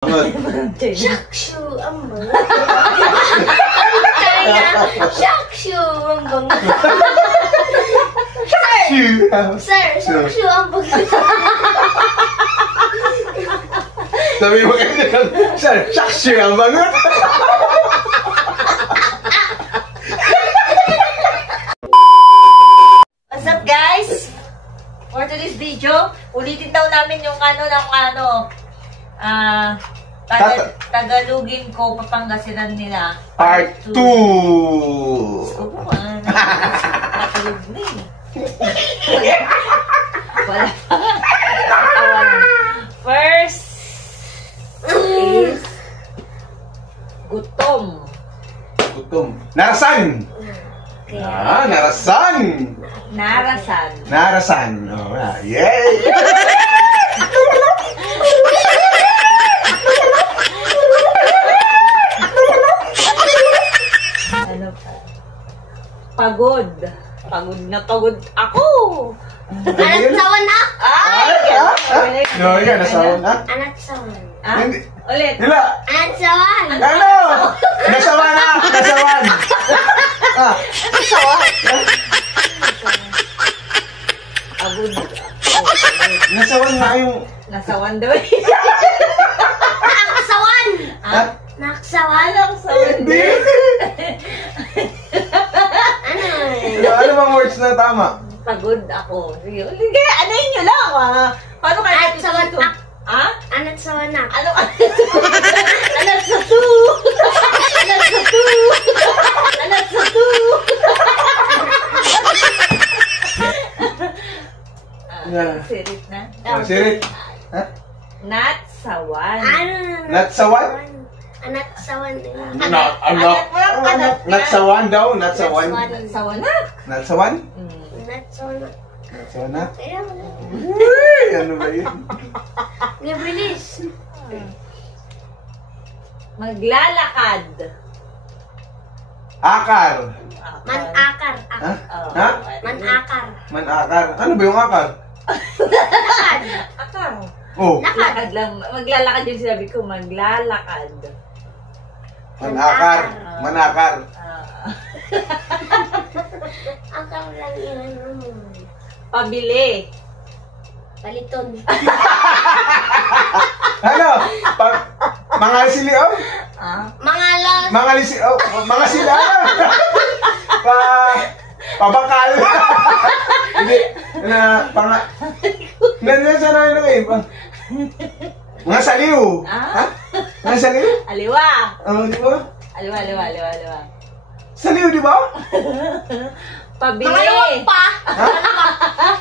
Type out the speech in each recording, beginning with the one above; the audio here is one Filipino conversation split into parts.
Shakshu ang mga. Shakshu ang mga. Sir, shakshu ang mga. Sabi mo kayo, sir, shakshu ang mga. What's up guys? For today's video, ulitin daw namin yung Tagalogin ko, Papangasinan nila. Part 2! Tagalog na eh. Wala pa. First is gutom. Gutom. Narasan! Okay. Narasan! Narasan. Narasan. Oh, yay! Ano pa? Pagod. Pagod na pagod ako. Anak sawan na. No, yan, nasawan na. Anak sawan. Ah? Ulit. Hila! Anak sawan. Ano? Nasawan na! Nasawan! Nasawan. Pagod. Nasawan na yung... Nasawan daw eh. Naksawan. Ha? Naksawan. Nasawan Hindi! Ano bang words na tama? Pagod ako. Sige, kaya anayin nyo lang ah. Paano kaya Anak sawan na. Ha? Anak sawan na. Ano? Anak sa tu! Anak sa tu! Anak sa tu! Sirit na? Sirit. Ha? Natsawan. Natsawan? Anak sawan. Natsawan daw? Natsawan? Natsawanak. Natsawan? Anak sawan na. Natsawan na? Kaya wala. Uy! Ano ba yun? Ngabilis. Maglalakad. Akar. Manakar. Ha? Ha? Manakar. Manakar. Ano ba yung akar? Akar. Oh. Lakad lang. Maglalakad yung sinabi ko. Maglalakad. Manakar. Manakar. Akar lang yun. Pabili. Paliton. Ano? Mga siliw? Mangalan. Mga lisiw? Mga sila? Pabakal. Hindi. Nandiyan sa namin eh. Mga saliw. Ha? Mga saliw? Aliwa. Di ba? Aliwa. Saliw, di ba? Pabili. Mangalawak pa.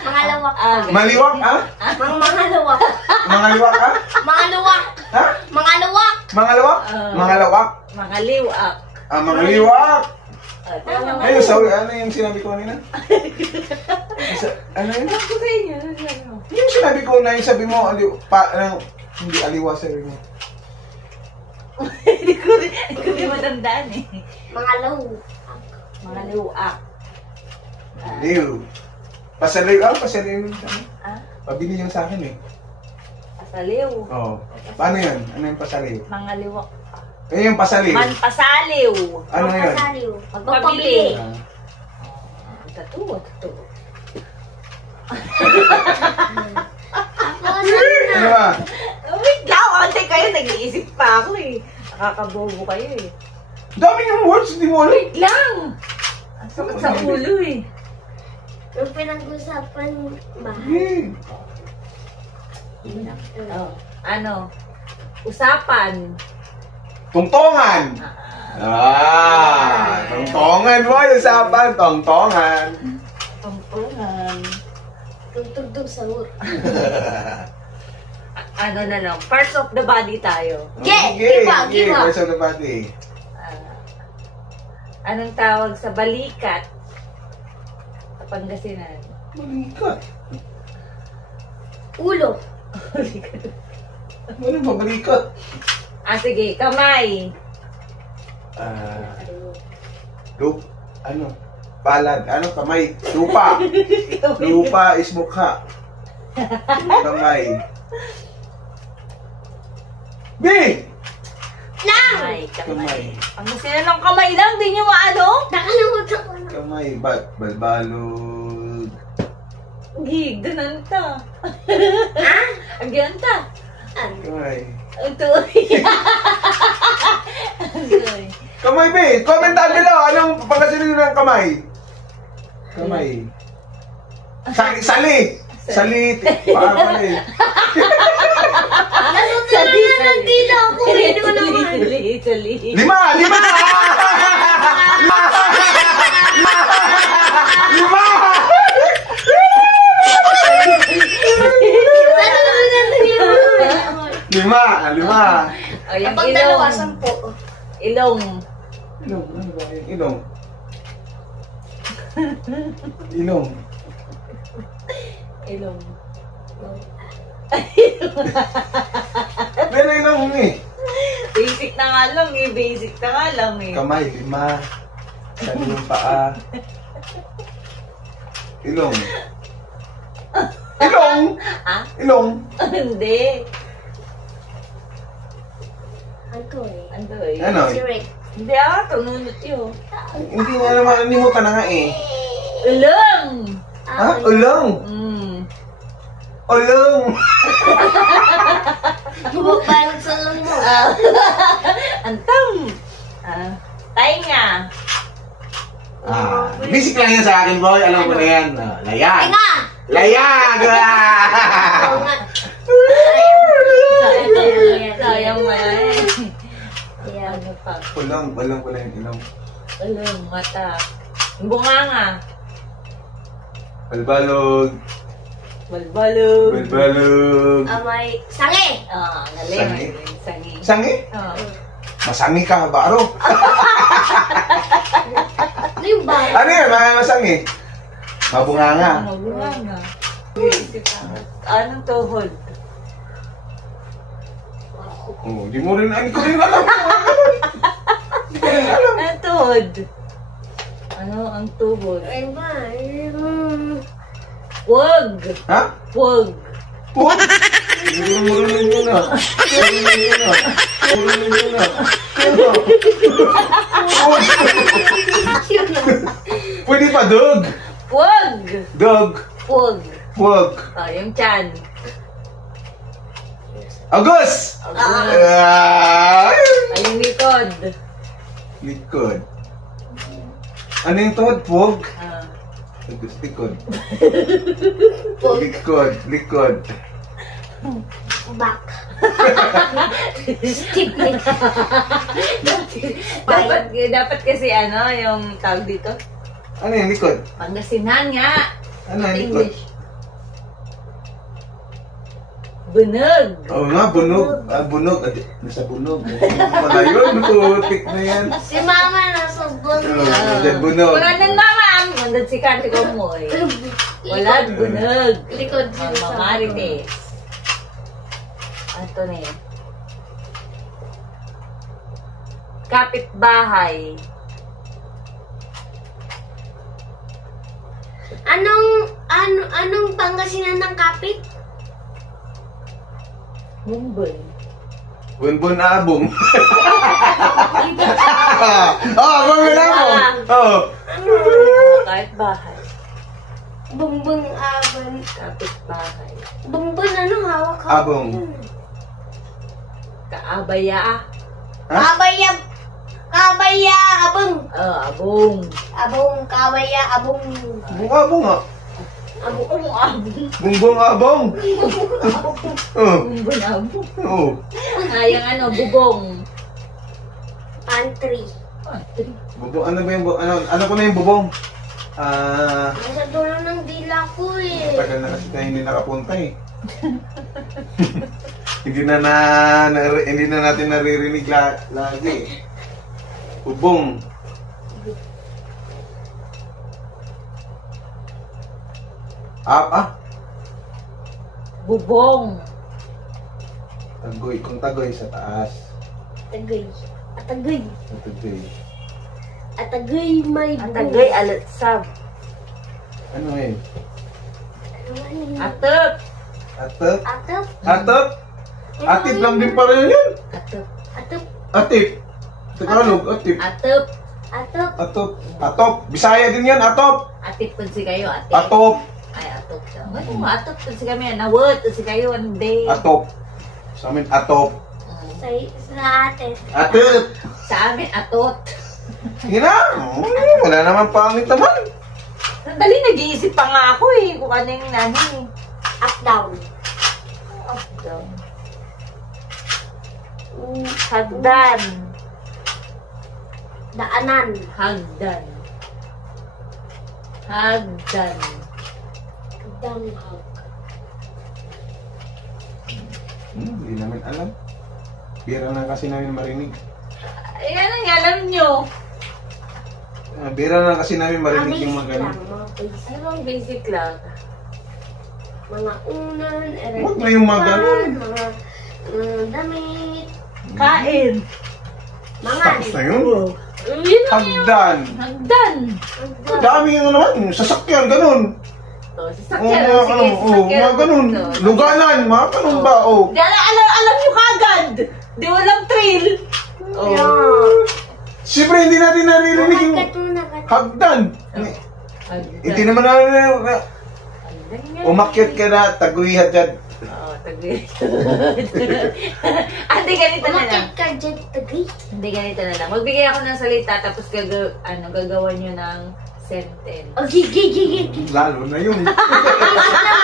Mangalawak pa. Maliwak, ha? Mangalawak. Mga liwak, ha? Mangalawak. Ha? Mangalawak. Mga lawak? Mga lawak? Mga liwak. Mga liwak. Tama. Ayun, ano yung sinabi ko kanina? Ano yun? Ako sa inyo. Yung sinabi ko na yung sabi mo, hindi aliwa sabi mo. Hindi ko rin matandaan eh. Mangalaw. Mga liwak. Liw. Pasaliw. Pasaliw. Pabili yung sa akin eh. Pasaliw. Oo. Paano yun? Ano yung pasaliw? Mga liwak. Ano yung pasaliw? Manpasaliw. Ano yun? Magpasaliw. Magpabili. Ako Ano ba? Wait lang. Ante kayo. Nag-iisip pa ako eh. Nakakabobo kayo eh. Dami yung words, di mo alam. Wait lang. Ang sakit sa ulo eh. yung pinag-usapan ba? Oh. Ano? Usapan. Tungtongan. Tungtongan mo. Usapan. Tungtongan. Tungtungan. Tugtugtog sahur. Ano na lang. Parts of the body tayo. Giba. Parts of the body. Anong tawag sa balikat? Sa Pangasinan. Balikat. Ulo. Ano ba balikat? Sige. Kamay. Palad. Kamay. Lupa. Lupa is mukha. Kamay. B! Lang! Kamay, kamay. Kamay. Ang sila ng kamay lang, di nyo maano? Nakalimutan ko na. Kamay. Balbalog. Gig, ganun ta. Ha? Ang ganun ta. Ano? Kamay. Ito. Kamay, B! Comment down below. Anong pangkasilin ng kamay? Kamay. Sali! Sali! Pali. Natutunan na ng dila ako. Hindi ko naman. Sali. Lima! Lima! Lima! Natutunan na dila ako. Lima! Lima! O, yung Kapag ilong. dalawa, 10. Ilong. Ilong. Ano ba yun? Ilong. Ilong. Ilong. Pero ilong eh. Basic na nga lang eh. Basic na nga lang eh. Kamay, lima. Sali yung paa. Ilong. Ilong! Ha? Ilong. Hindi. Ano eh? Ano eh? Ano? Si Rick. Hindi tununod yun. Hindi nga naman, nalimutan na nga eh. Ilong! Ha? Ulong! Ulong! Bumabalot sa lang mo. Antam! Tainga! Basic lang yan sa akin, boy. Alam ko na yan. Layag! Tinga! Layag! Oo nga. Sayang mo na eh. Yeah. Ano pa? Ulong, ulong ko na yung ilong. Ilong, mata. Bunganga. Balbalog. Balbalog. Balbalog. May sangi! Galing. Sangi. Sangi? Oh. Masangi ka, baro. Ano yung ba? Ano yun, mga masangi? Mabunganga. Bunganga. Isip ka. Anong tuhod? Oh, di mo rin, hindi ko rin alam. Hindi ko rin alam. Anong tuhod? Ano ang tuhod? Ay ba? Wag! Ha? Wag! What? Hindi ko marunong yun ah. Marunong yun ah. Marunong yun ah. Yun na. Pwede pa, dog. Wag! Dog. Wag! Wag. Yung tiyan. Agos! Ay, yung likod. Likod. Ano yung tuhod? Pog? Ah. Agos, likod. Pog. Likod, likod. Back. Stick me. Dapat kasi yung tawag dito. Ano yung likod? Pangasinan nga. Ano yung likod? English. Bunog. Oo nga, bunog. Bunog. Nasa bunog. Wala yun, putik na yan. Si mama nasa bunog. Nandyan bunog. Wala nang mamam. Nandun si Kante ko mo eh. Wala bunog. Likod Mama sa Marites. Anthony. Kapitbahay. Anong pangasinan ng kapit? Bumbon. Bunbun abong. Bunbun abong. Kahit bahay. Bumbong abon. Kapitbahay. Bumbong hawak? Abong. Kaabaya. Ha? Kabaya, abong. Abong. Abong, kabaya, abong. Abong nga. Abong. Bungbong abong. Bumbon abong. Oo. Yung bubong. Pantry. Bubong, ano ba yung ano ko na yung bubong? Nasa dulo ng dila ko eh. Tagal na kasi tayo hindi nakapunta eh. hindi na natin naririnig lagi. Bubong. Bubong. Tagoy. Kung tagoy sa taas. Atagay. Atagay. Tagoy. Atagay may Ang tagay alatsab. Ano eh? Ano? Atep. Atop? Atap. Atop? Atip lang din pala yun. Atop. Atop. Atip. Tagalog, atip. Atop. Atop. Atop. Atop. Bisaya din yan, atop. Atip po si kayo, atip. Atop. Ay, atop siya. Ano mo, atop po si kami. Nawot po si kayo one day. Atop. Sa amin, atop. Sa atin. Atip. Sa amin, atot. Sige na. Wala naman pangit naman. Dali, nag-iisip pa nga ako eh. Kung ano yung nani. Up, down. Up, down. Hagdan. Daanan. Hagdan. Hagdan. Danghag. Hindi namin alam. Bira na kasi namin marinig. Ayan ang alam nyo. Bira na kasi namin marinig yung mga ganun. Ano bang basic lang? Mga unan, Huwag na yung mga ganun. mga damit, Kain. mga Tapos na yun. Yun lang yun. Hagdan. Hagdan. Dami yung naman. Sasakyan, ganun. Oh, Oo, sasakyan. mga Sige, ano, sasakyan. mga ganun. Ito. Luganan, mga ganun ba? Oh. Di, alam nyo kagad. Di walang trail. Oh. Siyempre, hindi natin naririnig yung Nakatunagat. hagdan. Hagdan. Hindi naman naririnig. Hagdan nga. Umakyat ka na, taguihat dyan. Oo, tagli. Hindi, ganito na lang. Umakit ka dyan, tagay. Hindi, ganito na lang. Magbigay ako ng salita, tapos gagawa nyo ng sentence. Oh, gigi. Lalo na yun.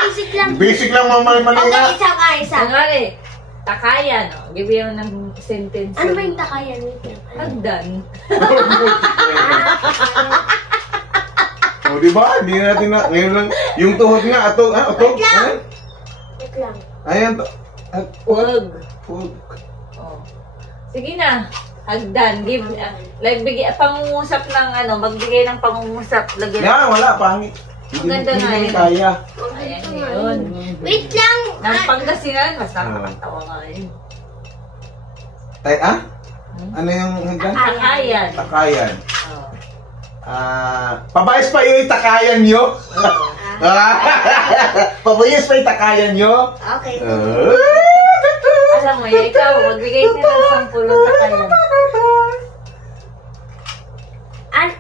Basic lang. Basic lang mamay-mali Okay, nga. isa ka, isa. Kunwari, takayan, o. Bibigyan mo ng sentence. Ano ba yung takayan nito? Hagdan. O, diba? Hindi natin na. Ngayon lang, yung tuhod nga, ato, ha? Ato? Wait lang. Ha? Wait lang. Ayan. Huwag. Huwag. Oh. Sige na. Hagdan. Give, pangungusap ng magbigay ng pangungusap. Lagyan. Yan, wala, pangit. Ang ganda nga Hindi yun. kaya. Ayan Ito nga yun. Wait lang. Ng Pangasinan, mas nakakatawa nga yun. Tay, ah? Ano yung hagdan? Takayan. Takayan. Oh. Pabayas pa yung takayan nyo? Pabayas pa yung takayan nyo? Okay. Alam mo, ikaw, magbigay ka ng 10 takayan.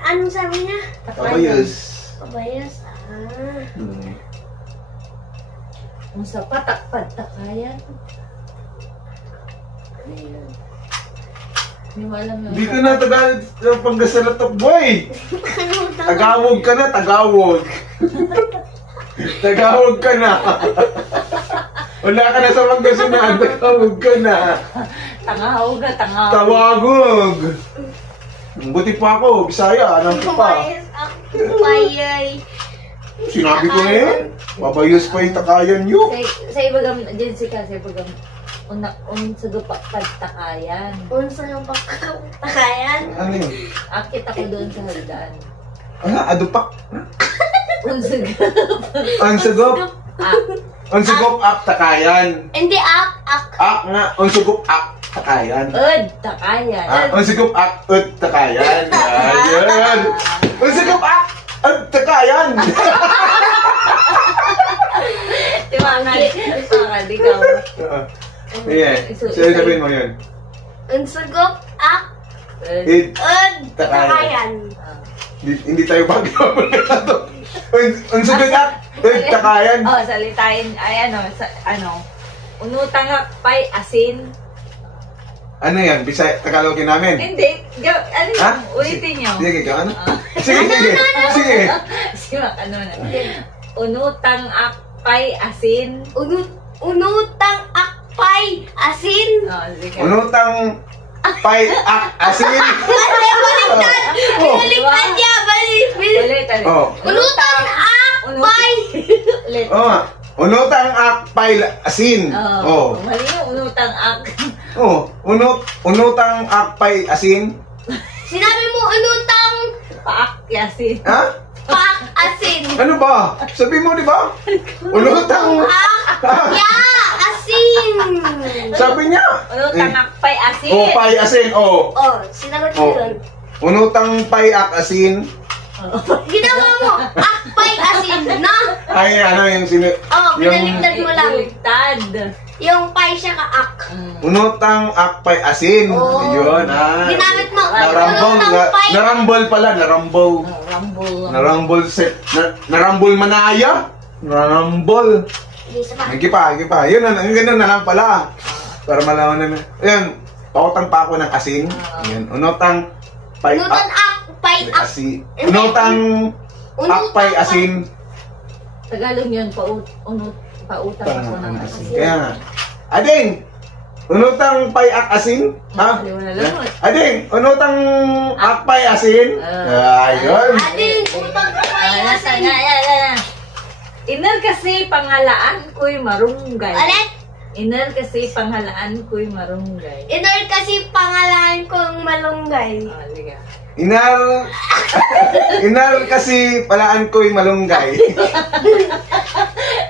Anong sabi niya? Pabayas. Pabayas. Ang sa patakpad takayan. Ano yun? Hindi mo alam yun. Hindi ka na Pangasinan boy. Anong tawag? Tagawog ka na, tagawog. Tagawog ka na. Wala ka na sa Pangasinan, tagawog ka na. Tangahog ka, tangahog. Tawagog. Buti pa ako, Bisaya, alam ko pa. Pabayas. Pabayay. Sinabi ko na yun. Pabayos pa yung takayan nyo. Sa ibagam, Jessica, sa ibagam, sa dupaktad takayan. Unsa yung pagkakayan? Ano yun? Akit ako doon sa hagdan. Adupak. Unsag. Ansugop. Ansugop ak takayan. Hindi, ak. Ak nga, ansugop ak takayan. Ud, takayan. Ansugop ak ud takayan. Ayun. Ansugop ak ud takayan. Timangal ikaw. Ayan. Sabihin mo yun. Unsugop, ak. Id. Takayan. Hindi tayo pag-iwala. Ansugop ak ud takayan. Oh, salitain, unutang pay asin. Ano yan? Bisaya, Tagalogin namin. Hindi, ano Ha? yun? Ulitin nyo. Sige, ano? Sige, sige. Sige. Sige, ano na. Unutang akpay asin. Unutang akpay asin. Oh, sige. Unutang pay ak asin. Baliktad niya, Ulit, ulit. Oh. Unutang akpay. Ulit. Oh. Unutang ak pay asin. Oh. Oh. Mali yung unutang ak. Oh. Unutang ak pay asin. Sinabi mo unutang Paak yasin. Ha? pak asin. Ano ba? Sabi mo, di ba? Unutang Ya, asin. Sabi niya. Unutang akpay asin. Oh, pay asin. Oh. Oh, sinagot Oh. ko yun. Unutang pay ak asin. Ginawa mo, akpay asin na. Ay, ano yung Oh, binaliktad mo lang. Baliktad. yung pay siya ka-ak. Unutang akpay asin. Oo. Yun, Ginamit mo. Narambol, Unutang pay. narambol pala, narambol. Rumble. Narambol narambol manaya. Narambol. Isa pa. Higi pa. Yun, ang ganun na lang pala. Para malaman na. Ayan, pautang pa ako ng asin. Ayan, unutang pay Unutang ak, pay ak. asin. Unutang akpay asin. Tagalog yun, pautang ako ng asin. Kaya, ading, unutang pay ak asin? Ha? Ading, unutang akpay asin? Ayun. Ating utang pay asin. Inar kasi pangalaan ko'y marunggay. Ulit. Inar kasi pangalaan ko'y marunggay. Inor kasi pangalan kong malunggay. Liga. Inar kasi palaan ko'y malunggay.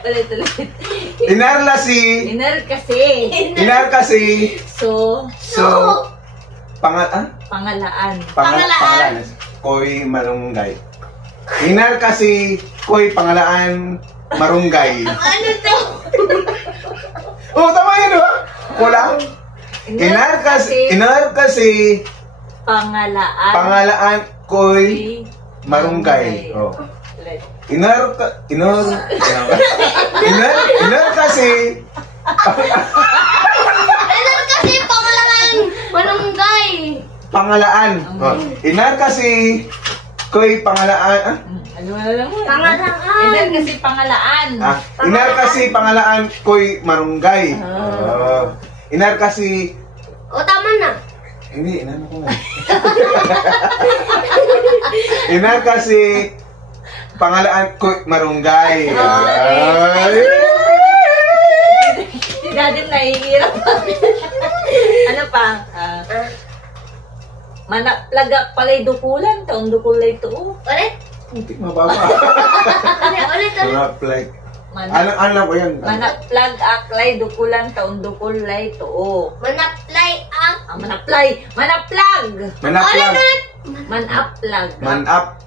Ulit. Inar lasi. Inar kasi. Inar kasi. So, Pangalaan ko'y malunggay. Inar kasi ko'y pangalaan marunggay. Ano to? Oh, tama yun, di ba? Kulang? Inar kasi pangalaan ko'y marunggay. Oh. Inar kasi Inor kasi pangalan malunggay. pangalaan. Oh. Inar kasi ko'y pangalaan. Pangalaan. Inar kasi pangalaan. Inar kasi pangalaan ko'y marunggay. Inar kasi O, tama na. hindi, inano ko nga. Inar kasi pangalaan ko'y marunggay. Si Daddy nahihirap. Ano pa? Manaplag palay dukulan, taong dukulay to. Ulit. Hindi, mababa. Ulit. Manaplag. Ano ko yan? Manaplag aklay dukulan, taong dukulay to. Manaplay ang. Manaplag! Manaplag. Manaplag.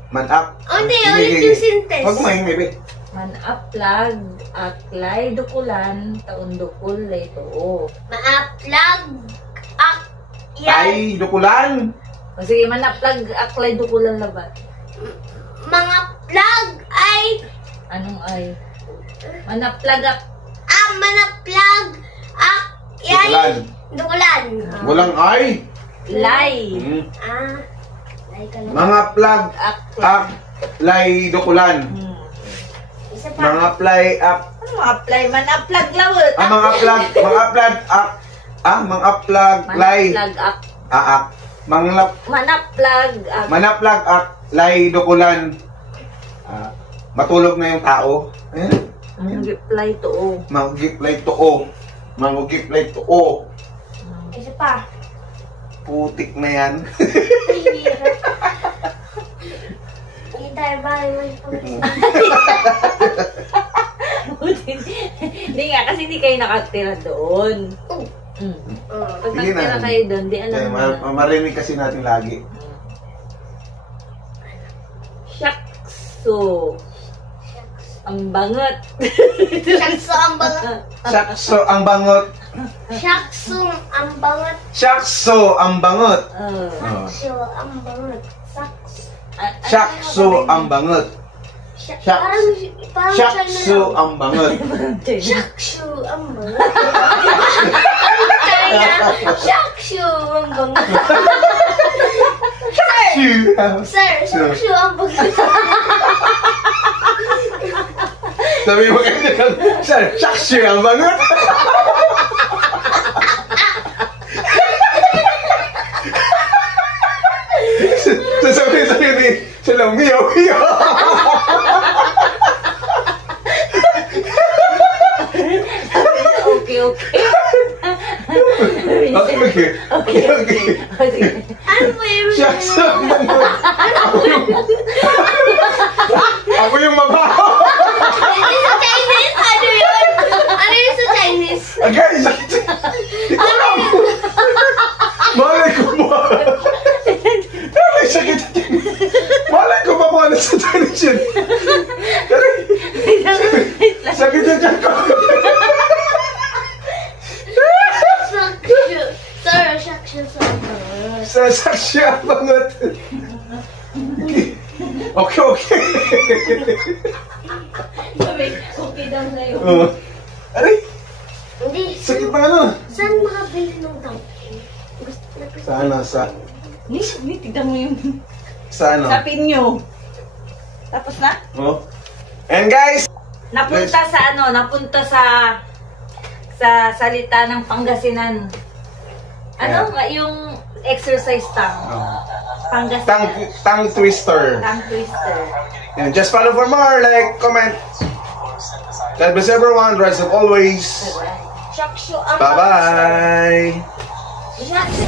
Man-up. Hindi, ulit yung sentence. Huwag mo maybe. Manaplag aklay dukulan, taong dukulay to. Maaplag ak. Yan. Ay, dukulan. O sige, manaplag aklay dukulan labat. Mga plug ay. Anong ay? Manaplag ak... Manaplag ak. Dukulan. Dukulan. Walang ay. Lay. Lay ka lang. Mga plug Aklay. lay dukulan. Isa pa. Mga play up. Ano mga play? Manaplag lawot. Mga plug up. Mga plug lay. Manaplag ak... Manaplag ak... Manaplag ak lay dukulan. Matulog na yung tao. Reply to. Mag-giplay to o. Mag-giplay to o. Isa pa. Putik na yan. Hindi tayo ba? Hindi nga, kasi hindi kayo nakatira doon. Pag Sige na. nakatira kayo doon, di alam mo na. Marinig kasi natin lagi. Shakso. Ang bangot. Shakso ang bangot. Shakso ang bangot. Shakso ang bangot. Shakso ang bangot. Shakso ang bangot. Shakso ang bangot. Parang Shakso ang bangot. Shakso ang bangot. Shakso ang bangot. Sir, shakso ang bangot. Sabi mo kayo, sir, shakso ang bangot. Sabi ni sila, miyaw. Okay. Ano po yung... Shakso ang bangot. Ako yung mabaho. Ano yung sa Chinese? Ano yun? Ano yung sa Chinese? Agay, sakit. Ikaw lang. Malay ko ba? Malay, sakit. Malay ko ba kung ano sa Chinese yun? Sakit sa tiyan ko. Sasaksyapan natin. Okay. Okay daw sa'yo. Aray, Hindi. sakit na ano. Saan makabili ng tao? Sana, Ni, tignan mo yung sa ano? sa pinyo. Tapos na? Oh. And guys, Napunta sa salita ng Pangasinan. Ano? Yung exercise Pangasinan. tongue twister. Tongue twister. And just follow for more, like, comment. God bless everyone, rise up always. Shakshu. Bye-bye. Shakshu.